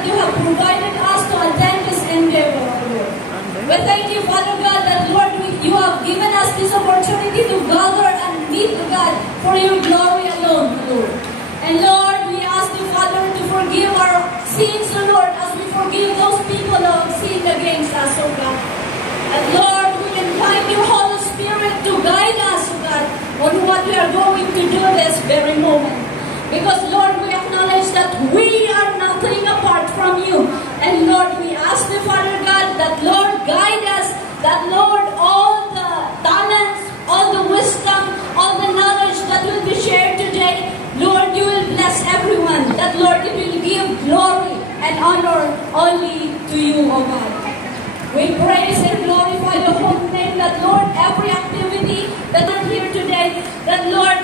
that you have provided us to attend this endeavor, Lord. We thank you, Father God, that Lord, you have given us this opportunity to gather and meet God for your glory alone, Lord. And Lord, we ask you, Father, to forgive our sins, Lord, as we forgive those people who have sinned against us, oh God. And Lord, we invite your Holy Spirit to guide us, oh God, on what we are going to do this very moment. Because, Lord, we acknowledge that we are nothing apart from you. And, Lord, we ask you, Father God, that, Lord, guide us, that, Lord, all the talents, all the wisdom, all the knowledge that will be shared today, Lord, you will bless everyone. That, Lord, you will give glory and honor only to you, O God. We praise and glorify your holy name, that, Lord, every activity that are here today, that, Lord,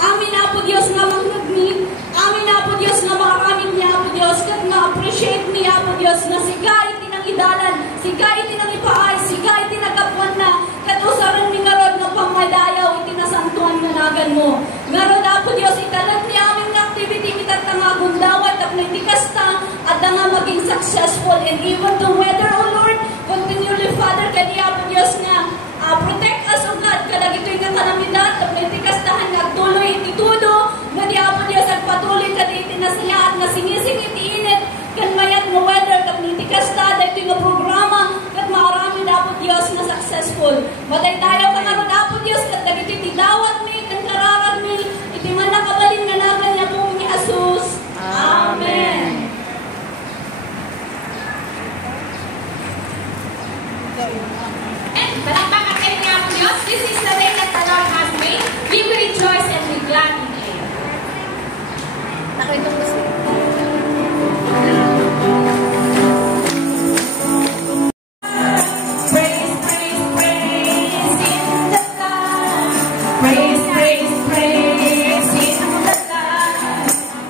amin na po Diyos nga mag-need, amin na po Diyos nga makaramit niya po Diyos, kat ma-appreciate niya po Diyos, na siga iti nang idalan, siga iti nang ipaay, siga iti nagkapuan na, kat usaran ni ngarod nga pamadayaw, iti nasantuan na nagan mo. Ngarod na po Diyos, italag ni aming activity, mitat nga gundawat, at hindi kasta, at nga maging successful, and even the weather, O Lord, continually, Father, kaniya po Diyos nga, protect us, O God, kalag ito'y nga kalamidad, at may tikastahan nga tuloy ititudo, nga di po Diyos at patuloy ka di itinasya at nga singising itiinit, kan mayat mo weather, kat may tikasta, at ito'y nga programa, kat maarami na po Diyos na successful. Matay tayo ka nga ron na po Diyos, kat ito'y tidawat mi, kan kararag mi, iti man nakabalin nga nagan niya po ni Jesus. Amen. And palakpakan kayo niya po Diyos. This is the day that the Lord has made. We will rejoice and be glad in it. Ako itong gusto. Praise, praise, praise in the Lord. Praise, praise, praise in the Lord.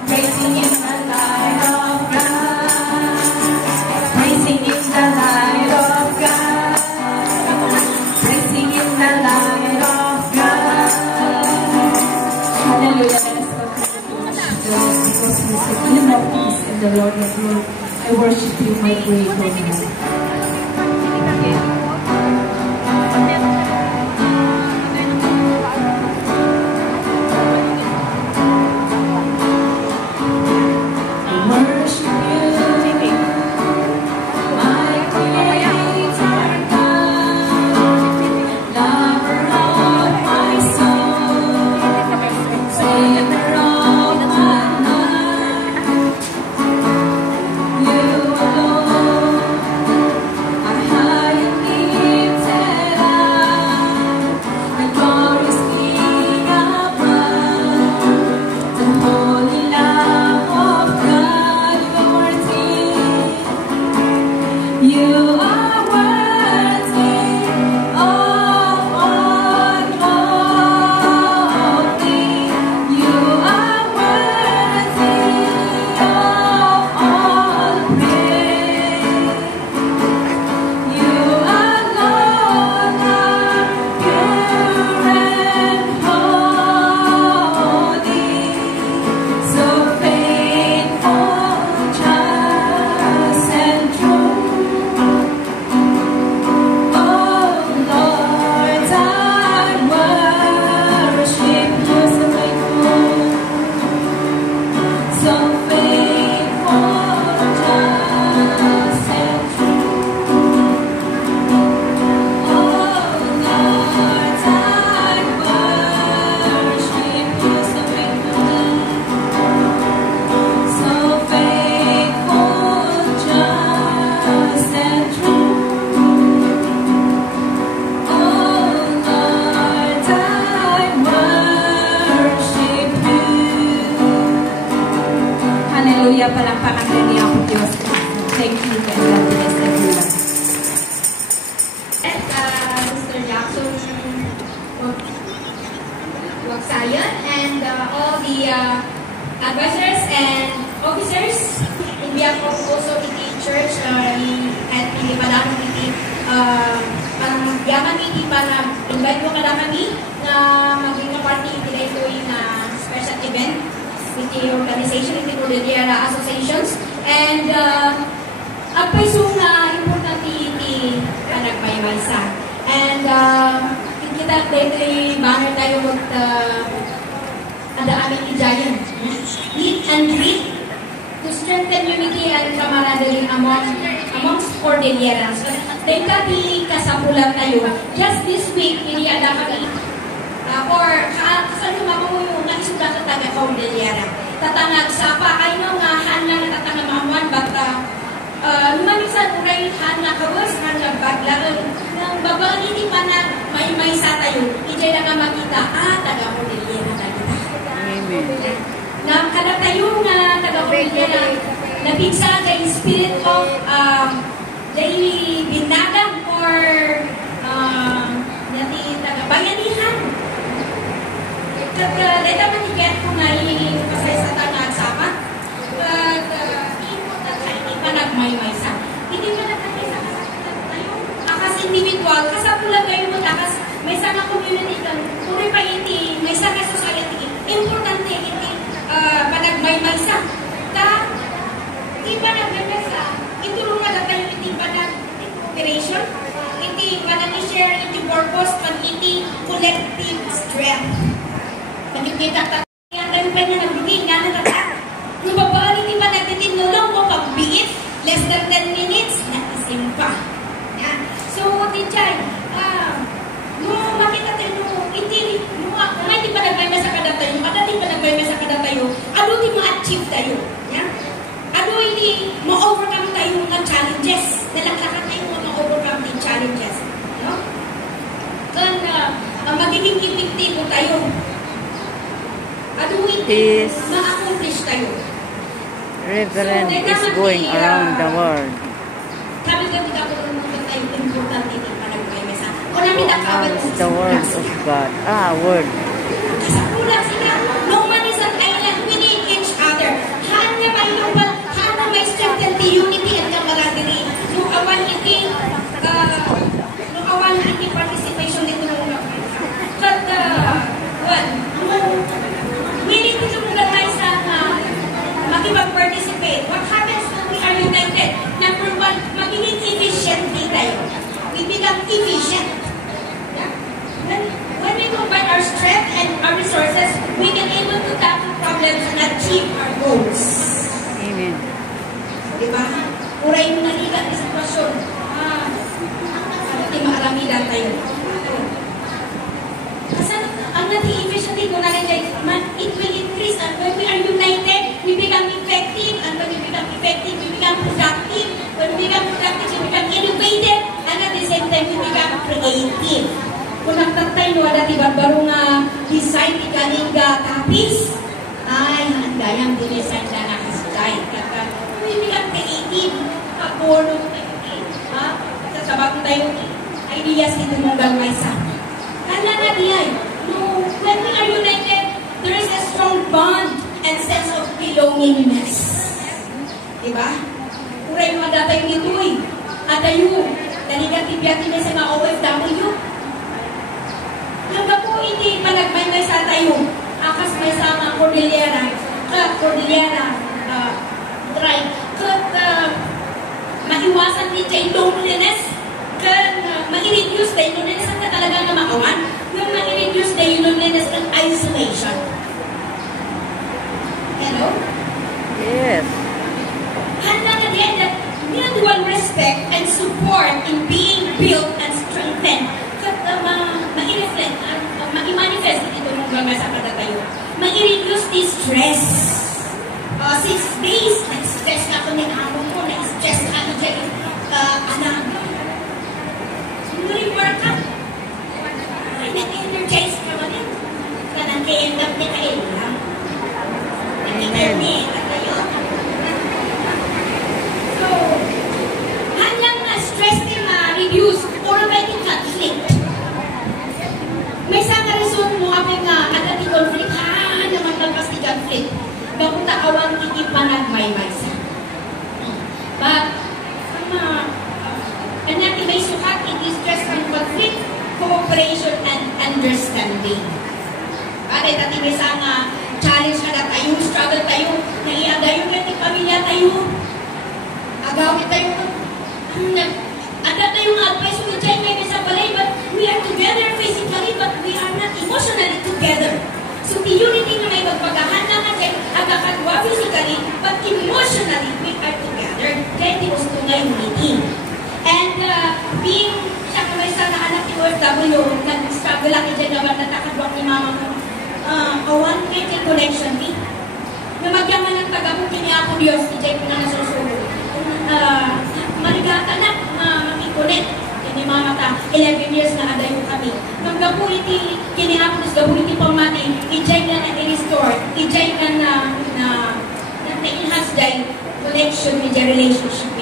Praising in the light of God. Praising in the light of God. Praising in the light of God. Hallelujah. Let us go to because He is the King of peace and the Lord of lords. I worship you, my great God. Hallelujah, palakpakan rin niya ako Diyos. Thank you, and God bless everyone. And Mr. Jackson Wagsayan and all the advisors and officers in behalf of also iti church at hindi pa naman iti yaman iti pa na invite mo ka naman na maging party iti ito yung special event with the organization, with the Cordillera Associations, And apay so nga importante iti panagmaymaysa. And kita dito banner tayo mag ada aming ijayan. Meet and greet to strengthen unity and camaraderie amongst Cordilleras. Dahil kami kasapulan tayo. Just this week, hindi ada kami or saan lumamuyo nga isuda sa taga Cordillera. Tatangag sapa ay no nga hana nga tatangag mamuan but lumamisan uray hana kawas hana bagla ng babang hindi pa na may sa tayo. Ijay na nga makita taga Cordillera na kita. Amen. Na kada tayo nga taga Cordillera nabigsa kay spirit of daily binagang or nati taga bayanihan. Dahil naman ikat ko nga pasay sa tanag sama. Important sa hindi pa nagmaymaysa. Hindi pa nagkakisa kasapulad tayo. Akas individual, kasapulan kayo mo takas may sana community kan. Puri pa hindi, may sana society. Importante hindi panagmaymaysa. Hindi pa nagmaymaysa. Itulungan na tayo hindi pa nag-cooperation. Hindi pa nag-share, hindi purpose, hindi collective strength. Pagkikita tayo, ang pa niya nagbigay, nga na tatak. Nung babaan, hindi pa nagtitinulong mo pag-biit, less than 10 minutes, nakasim pa. Yan. So, Tichay, nung makita tayo, nung hindi pa nagbayma sa kada tayo, hindi pa nagbayma sa kada tayo, ano di ma-achieve tayo? Yan. Ano hindi ma-overcome tayo ng challenges? Nalaklakan tayo ma-overcome ng challenges. No? Kan, magiging epektibo tayo. Ano hindi ma-accomplish tayo? Reverend is going around the world Kami kami kapag tayo important hindi pa nagbayma sa. O to namin nakabal announce the word of God. Word. Sa kulang sila, no man is an island, we need each other. Hanya may lupal, hanya may strengthen the unity and camaraderie. No awan hindi participation dito ng mga. But, we need to organize makipag-participate. What happens when we are united? Number one, magiging efficient tayo. We become efficient. Yeah? When we combine our strength and our resources, we can able to tackle problems and achieve our goals. Amen. Diba? Uray mo naligat na sitwasyon. Hindi maaramidan tayo. Kasi ang nati-efficiency ko na it will increase and when we are united, we become effective and when we become effective, we become productive. When we become productive, we become innovative and at the same time, we become creative. Kung nagtatay no, dati barbaro nga design ikaling tapis, ay, handayang dinesign na nakasigay. We become creative. Pag-ordo tayo. Sasabak tayo ideas dito mong galmaysa. Kala na diyan. No, when we are united, there is a strong bond and sense of belongingness. Diba? Uray mga datay nito Adayo, naligatibiyati na sa mga OFW. Hanggang po hindi panagmaymay sa tayo. Akas may sama Cordillera, tribe. Maiwasan din siya yung loneliness. Ma-reduce tayo loneliness ang talaga na makawan. Yung ma-reduce tayo yung loneliness and isolation. Hello? Yes. Handa na din that mutual respect and support in being built and strengthened. Ma-reflect, ma-manifest ito mong gama sa kada tayo. Ma-reduce the stress. 6 days, na-stress na ako ng amo ko, na-stress na ako dyan, anak. During workout, nag-energize ka mo din. Kanang end up ni kailang. Nag-energize na tayo. So, hanyang stress din ma-reduce or may conflict. May sana reason mo ako nga agad ni conflict, naman nalpas ni conflict. Bakuta awang ikipanagmaymaysa. But, kanyang may sukat, stress and conflict, cooperation and understanding. Bakit at may sana challenge na tayo, struggle tayo, naiagayon na yung pamilya tayo, agawit tayo, agad tayo yung advice mo dyan ngayon sa balay, but we are together physically, but we are not emotionally together. So, the unity na may magpagahanda nga dyan, agakadwa physically, but emotionally, we are together. Kaya di gusto nga unity. And being siya kamay sa anak ni OFW, nag-struggle ako dyan naman natakadwak ni mama mo, awan ngayon connection ni. Namagyaman ng taga-buti niya ako Diyos, di dyan ko na nasusulo. Maligata na, mamikulit. Ni mama ta, 11 years na aday ko kami. Nang gabuniti, kiniapos gabuniti pamati, di dyan na na-restore, di dyan na na-enhance dyan connection with the relationship.